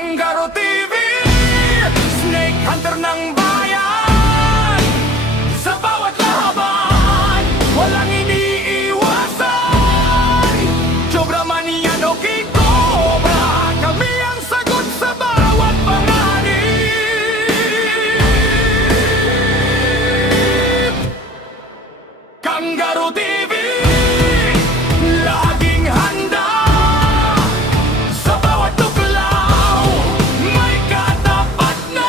Kangaroo TV, Snake Hunter ng bayan. Sa bawat laban, walang iniiwasan. Cobra man yan o King Cobra, kami ang sagot sa bawat panganib. Kangaroo TV, laging handa. Sa bawat tuklaw, may katapat na.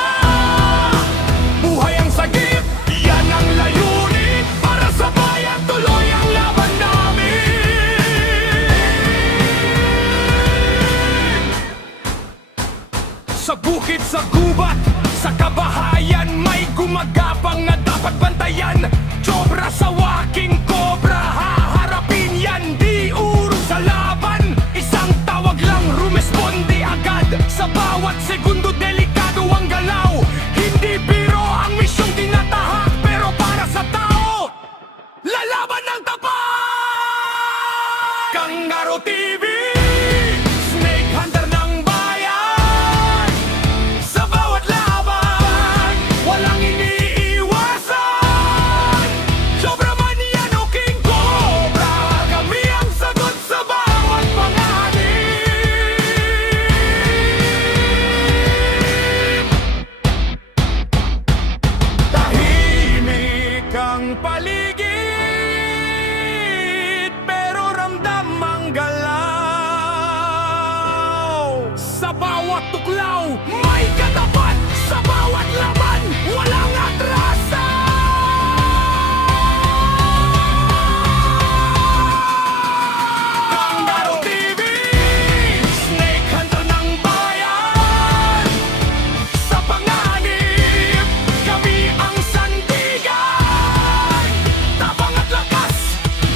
Buhay ang sagip, yan ang layunin. Para sa bayan, tuloy ang laban namin. Sa bukid, sa gubat, sa kabahayan, may gumagapang na dapat bantayan. Cobra sa waking cobra, haharapin yan, di urong sa laban. Isang tawag lang, rumesponde agad. Sa bawat segundo, delikado ang galaw. Hindi biro ang misyong tinatahak, pero para sa tao, lalaban ng tapat! Kangaroo TV, Snake Hunter ng bayan. Sa bawat laban, walang iniiwasan. Cobra man yan o King Cobra, kami ang sagot sa bawat panganib. Tahimik ang paligid, pero ramdam ang galaw. Sa bawat tuklaw, may katapat. Sa bawat laban, walang atrasan. Kangaroo TV, Snake Hunter ng bayan. Sa panganib, kami ang sandigan. Tapang at lakas,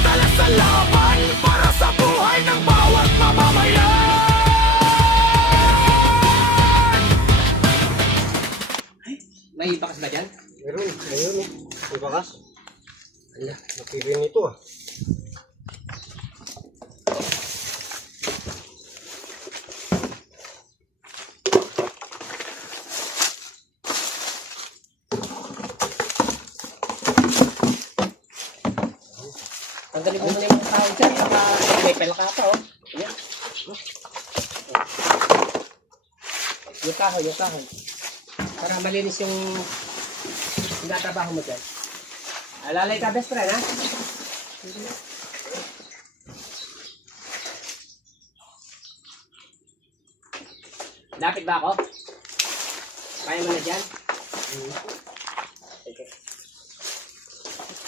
dala sa laban. Para sa buhay ng bawat mamamayan. May bakas ba dyan? Meron, ayun eh. May bakas. Ala, nakirin nito ah. Tanggalin mo muna yung tao dyan. Baka may pelaka pa, oh. Ayan. Yung kahoy, yung kahoy. Para malinis yung tinatrabaho mo dyan. Alalay ka, best friend, ha? Lapit ba ako? Kaya mo na dyan? Okay.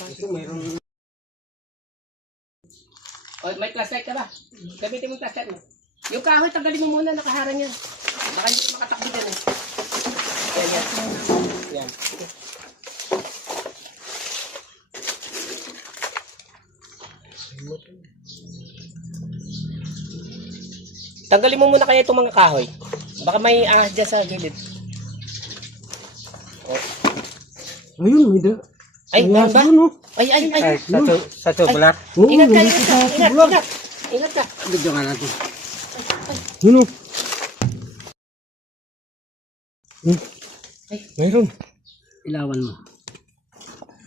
Ito meron. O, may flashlight ka ba? Gamitin mo yung flashlight mo. Yung kahoy, tanggalin mo muna, nakaharang yan. Baka hindi ka makatakbo dyan, eh. Yan, yan. Yan. Tanggalin mo muna kaya itong mga kahoy. Baka may ahas dyan sa gilid. Ayun, may da. Ay, May meron ba? aso, no? Ay, ay, ay. Sa tubular. Ingat ka, ingat ka. Ingat, ingat. Ingat ka. Bigyan nga natin. Yun o. Ay. Mayroon. Ilawan mo.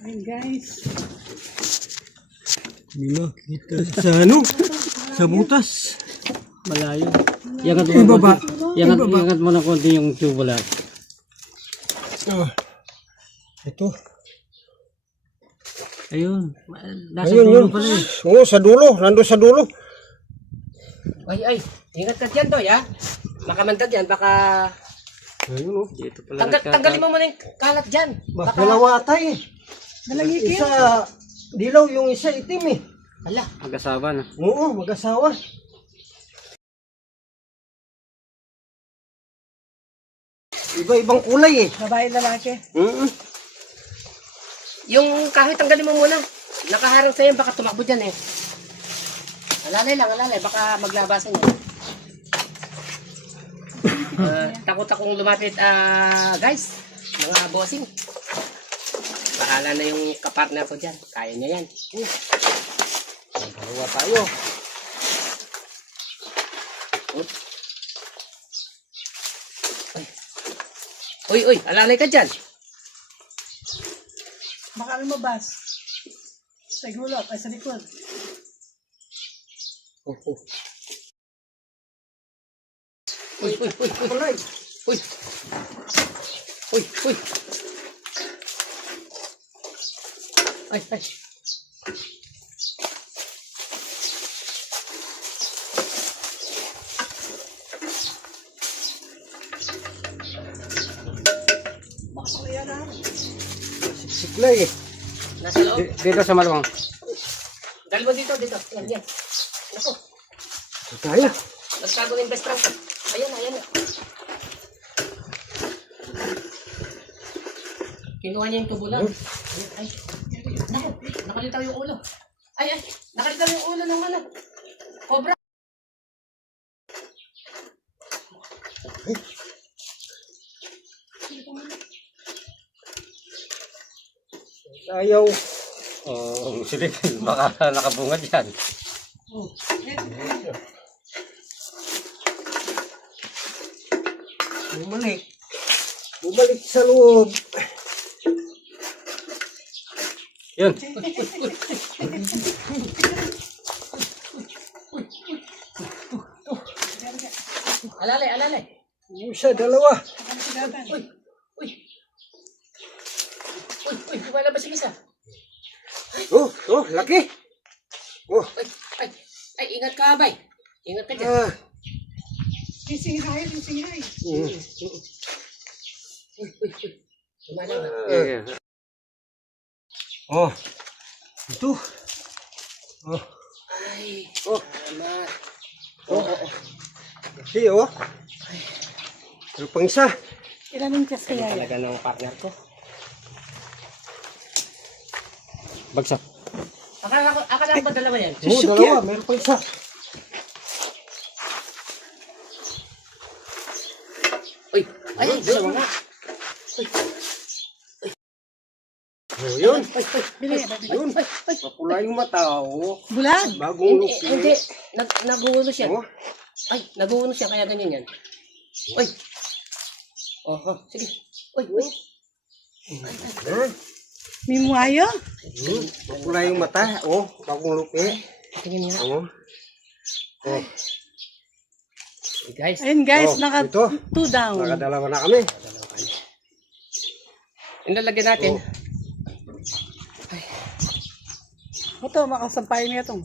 Ay, guys. Hindi makita sa ano? Sa butas. Malayo. Iangat mo Ibaba. iangat mo na konti yung tubular. Ito. Ayun. Nasa Ayun, dulo yun. pala eh. Oo, sa dulo. Nandun sa dulo. Ay, ay. Ingat ka dyan, Doy, ha? Makamanda dyan, baka... Ayun o. Dito pala. Tanggalin mo muna yung kalat dyan. Baka... Dalawa atay eh. Isa dilaw, yung isa itim eh. Ala. Mag-asawa na. Oo, mag-asawa. Iba-ibang kulay eh. Babae lalaki. Yung kahoy, tanggalin mo muna. Nakaharang sa'yo, baka tumakbo dyan, eh. Alalay lang, alalay. Baka maglabasan yan. Takot akong lumapit, guys. Mga bossing. Bahala na yung kapartner ko dyan. Kaya niya yan. Dalawa tayo. Uy, alalay ka dyan. Baka lumabas. Sa gulap, ay sa likod. Uy. Kulay. Uy. Ay. Siklay eh. Nasa loob. Dito sa maluwang. Dalawa dito. Yan. Naku, Tayo. nagtago ng best friend ko. Ayan na. Kinuha niya yung tubo lang. Ay. Naku, nakalitaw yung ulo. Ay. Nakalitaw yung ulo ng ano. Cobra. Ayaw. Oh, silip. Baka nakabungad yan. Bumalik sa loob. Yun. Alalay. Yung isa, dalawa. Uy, lumalabas yung isa. Laki. Oh, Ay, ingat ka, bay. Ingat ka dyan. Singhay. Lumalabas. Oh, ito. Ay, salamat. Kasi oh. Pero pang isa. Ilan kas kaya yan? Talaga ng partner ko. Bagsak. Akala ko ba dalawa yan? Oo, dalawa. Meron pang isa. Uy, ayun, dalawa nga. Oh, yun. Bili. Yun. Mapula yung mata. Oh. Bulag. Bagong Hindi. Naguuno siya. Oh. Ay, naguuno siya kaya ganyan yan. Uy. Sige. Uy. May muayo. Mapula yung mata. Oh, bagong lupi. Tingin nga. Oh. Oh. Hey, guys. Ayun guys, Oh, naka ito. 2 down. Nakadalawa na kami. Yung lalagyan natin. Ito, makasampay niya itong.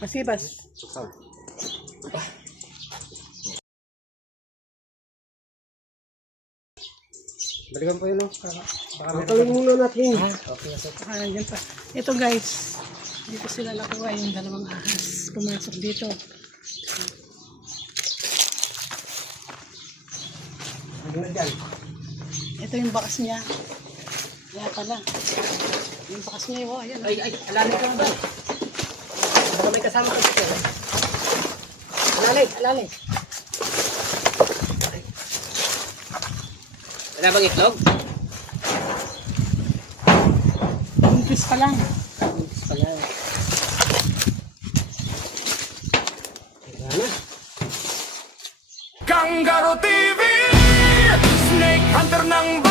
Masibas. Balikan pa yun, oh. Balikan muna natin. Okay. Nandiyan pa. Ito guys, dito sila nakuha yung dalawang ahas. Pumasok dito. Ano na dyan? Ito yung bakas niya. Kaya pala. Yung bakas niya yun. Ayan. Ay, alalay ka ba? Baka may kasama ko dito. Alalay. Wala bang itlog? Umpis pa lang. Wala. Kangaroo TV, Snake Hunter ng